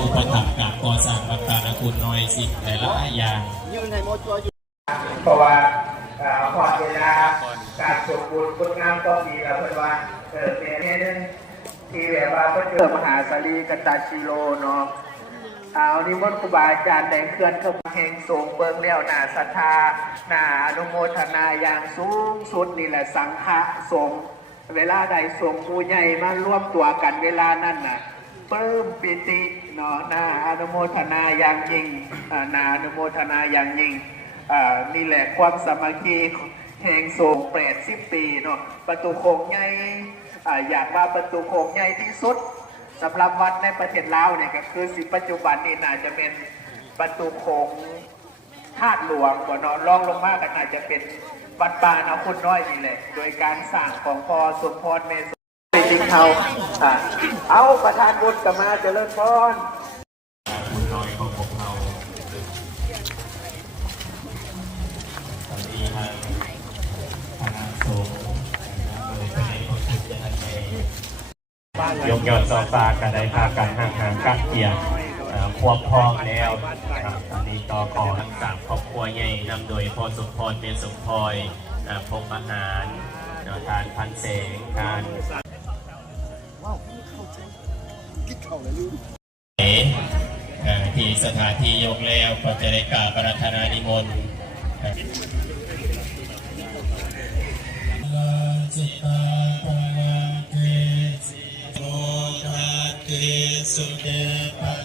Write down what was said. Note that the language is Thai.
อุปถัมภ์กับก่อสร้างวัดตาลคุณน้อยสิ่งหลายๆอย่างเพราะว่าพอเวลาการสมบูรณ์คุณงามต้องมีแล้วเพราะว่าเป็นเนี่ยนึงที่แบบว่าพระเจ้ามหาสารีกตาชิโลเนาะเอานิมนต์ครูบาอาจารย์ได้เคลื่อนเข้าแห่งทรงเบิ่งแล้วหน้าศรัทธาหน้าอนุโมทนาอย่างสูงสุดนี่แหละสังฆะสงฆ์เวลาใดสงฆ์ผู้ใหญ่มาร่วมตัวกันเวลานั้นน่ะปลื้มปิติเนาะหน้าอนุโมทนาอย่างยิ่งหน้าอนุโมทนาอย่างยิ่งนี่แหละความสามัคคีแห่งสงฆ์80 ปีเนาะประตูโค้งใหญ่อยากว่าประตูโค้งใหญ่ที่สุดสำหรับวัดในประเทศลาวเนี่ยก็คือปัจจุบันนี่น่าจะเป็นประตูโค้งธาตุหลวงกว่าน้องรองลงมากก็น่าจะเป็นวัดป่านาคุณน้อยนี่แหละโดยการสร้างของพ่อสมพรเมสจริงเขาเอาประธานบุญกมาเจริญพรคุณน้อยของพวกเราตอนนี้ทางคณะสงฆ์โดยพระเดชพระคุณเจ้าท่านยกยอดซอฟ้ากันได้พากันห่างกักเกียร์ควบพองแล้วตอนนี้ก็ขอทั้งสามครอบครัวใหญ่นำโดยพ่อสมพรเมสมพลพงอาหารทานพันเสงการที่สถานที่ยกแล้วก็จะได้กราบอาราธนานิมนต์จิตตาปังเกสิโรธาเกสุเดปะ